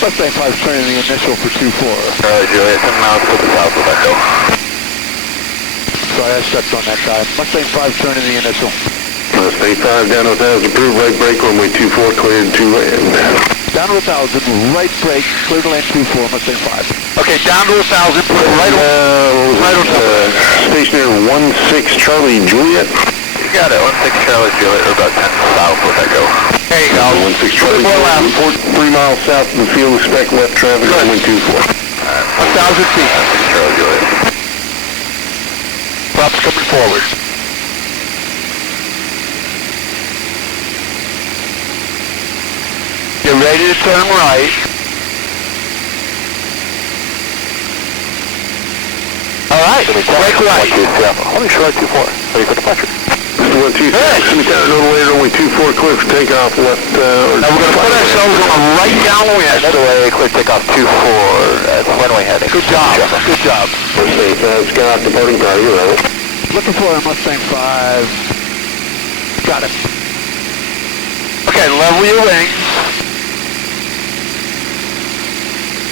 Mustang 5 turning the initial for 24. Juliet, 7 miles to the south of Echo. Sorry, I stepped on that guy. Mustang 5 turning the initial. Mustang 5 down to 1,000, approved right brake, runway 24, cleared to land. Down to 1,000, right brake, clear to land 24, Mustang 5. Okay, down to 1,000, put it right on top. Stationary 16 Charlie Juliet. You got it, 16 Charlie Juliet, or about 10 south of Echo. There you go. 16 Charlie Juliet, 3 miles south of the field, expect left traffic, runway 24. 1,000 feet. 16 Charlie Juliet. Props coming forward. Get ready to turn right. All right, brake right. I'll be sure at 24. Ready for departure. Mr. 1-2, Kissimmee Tower, a little later, runway 24, clear for takeoff, left, Now we're going to put ourselves on a right downwind. Another way, clear takeoff 24 at runway heading. Good job, good job. Mustang 5, Scott, departing priority arrival. Looking for a Mustang 5. Got it. Okay, level your wings.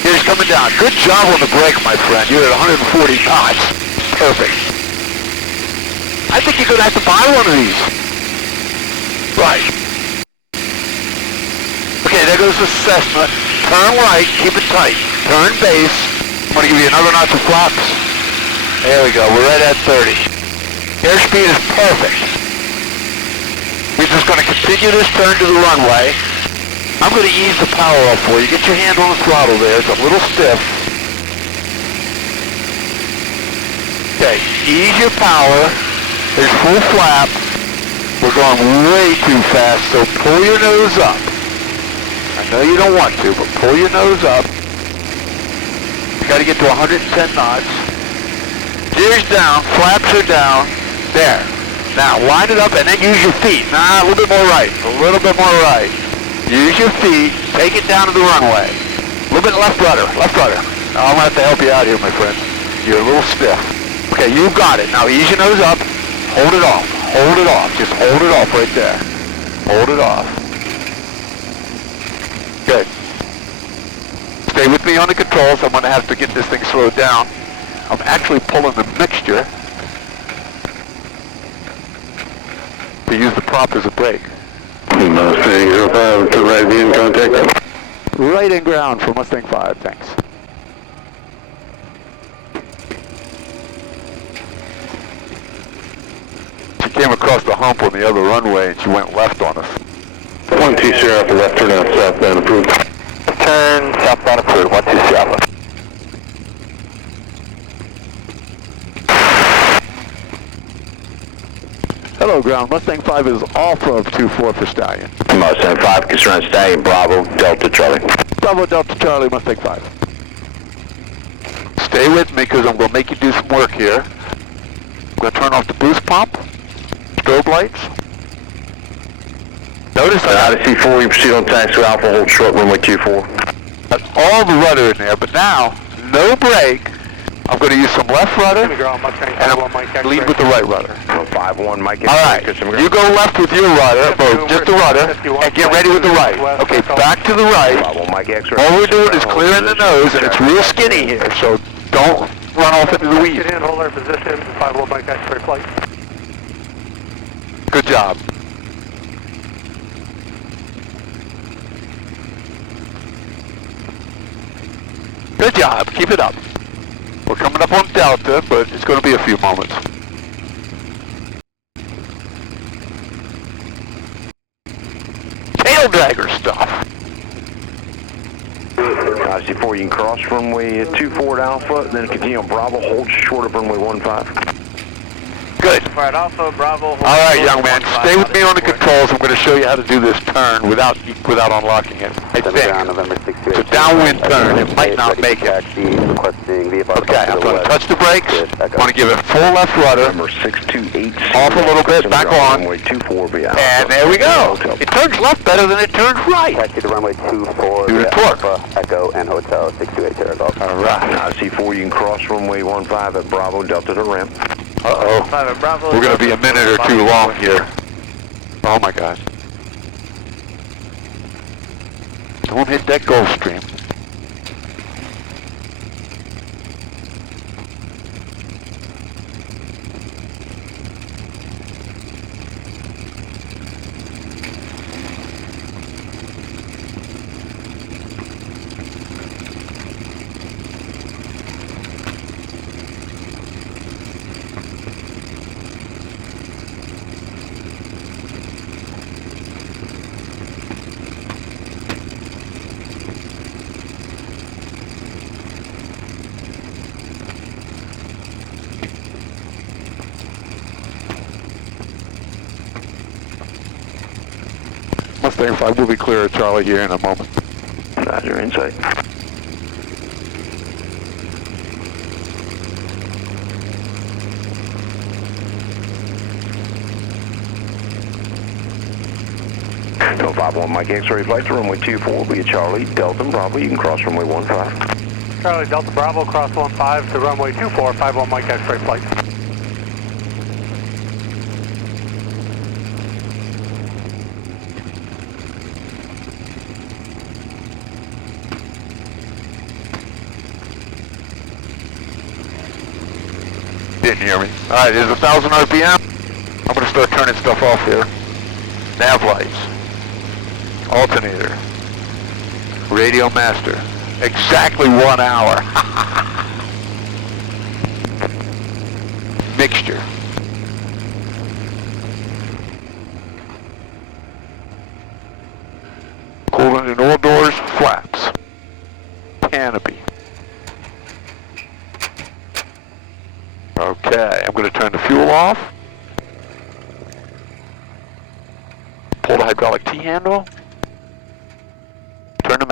Here's coming down. Good job on the brake, my friend. You're at 140 knots. Perfect. I think you're going to have to buy one of these. Right. Okay, there goes the Cessna. Turn right, keep it tight. Turn base. I'm going to give you another notch of flaps. There we go, we're right at 30. Airspeed is perfect. We're just going to continue this turn to the runway. I'm going to ease the power up for you. Get your hand on the throttle there. It's a little stiff. Okay, ease your power. There's full flap. We're going way too fast, so pull your nose up. I know you don't want to, but pull your nose up. You got to get to 110 knots. Gears down, flaps are down. There. Now line it up and then use your feet. Nah, a little bit more right. A little bit more right. Use your feet. Take it down to the runway. A little bit left rudder. Left rudder. I'm going to have to help you out here, my friend. You're a little stiff. Okay, you got it. Now ease your nose up. Hold it off. Hold it off. Just hold it off right there. Hold it off. Good. Stay with me on the controls. I'm going to have to get this thing slowed down. I'm actually pulling the mixture to use the prop as a brake. Mustang 05 to right in contact. Right in ground for Mustang 5, thanks. She came across the hump on the other runway and she went left on us. 12 Sierra off the left, turn out southbound approved. Turn southbound approved, 12 Sierra. Hello ground, Mustang 5 is off of 24 for Stallion. Mustang 5, concern Stallion, Bravo, Delta, Charlie. Bravo Delta Charlie, Mustang 5. Stay with me because I'm going to make you do some work here. I'm going to turn off the boost pump, strobe lights. Notice I Odyssey 4, you proceed on taxi Alpha, hold short, runway 24. got all the rudder in there, but now, no brake. I'm going to use some left rudder, and I'm going to lead with the right rudder. 5-1, Mike. All right, you go left with your rudder, or just the rudder, and get ready with the right. Okay, back to the right. All we're doing is clearing the nose, and it's real skinny here, so don't run off into the weeds. Hold our position, 51 Mike X-ray flight. Good job. Good job, keep it up. We're coming up on Delta, but it's going to be a few moments. Tail dragger stuff. Odyssey 4, you can cross runway 24 at Alpha, then continue on Bravo, hold short of runway 15. Good. Right, Alpha, Bravo. All right, young man, stay with me on the controls. I'm going to show you how to do this turn without unlocking it. I think. It's a downwind turn. It might not make it. Okay, I'm going to touch the brakes. I'm going to give it full left rudder. Number 628. Off a little bit, back on. Runway 24 via Alpha. And there we go. It turns left better than it turns right. Taxi to runway 24, Do the torque. Echo and Hotel 628 Sierra Golf. All right. Odyssey 4, you can cross runway 15 at Bravo, Delta to ramp. Uh-oh. We're going to be a minute or two long here. Oh, my God. Don't hit that Gulf Stream. Mustang 5 will be clear of Charlie here in a moment. Roger, insight. No 51 Mike X-ray flight to runway 24 will be a Charlie, Delta, Bravo. You can cross runway 15. Charlie Delta Bravo, cross 15 to runway 24, 51 Mike X-ray flight. Didn't hear me. All right, there's 1,000 RPM. I'm going to start turning stuff off here. Nav lights. Alternator. Radio master. Exactly 1 hour. Mixture. Coolant in all doors, flaps. Canopy. Okay, I'm going to turn the fuel off. Pull the hydraulic T-handle. Turn the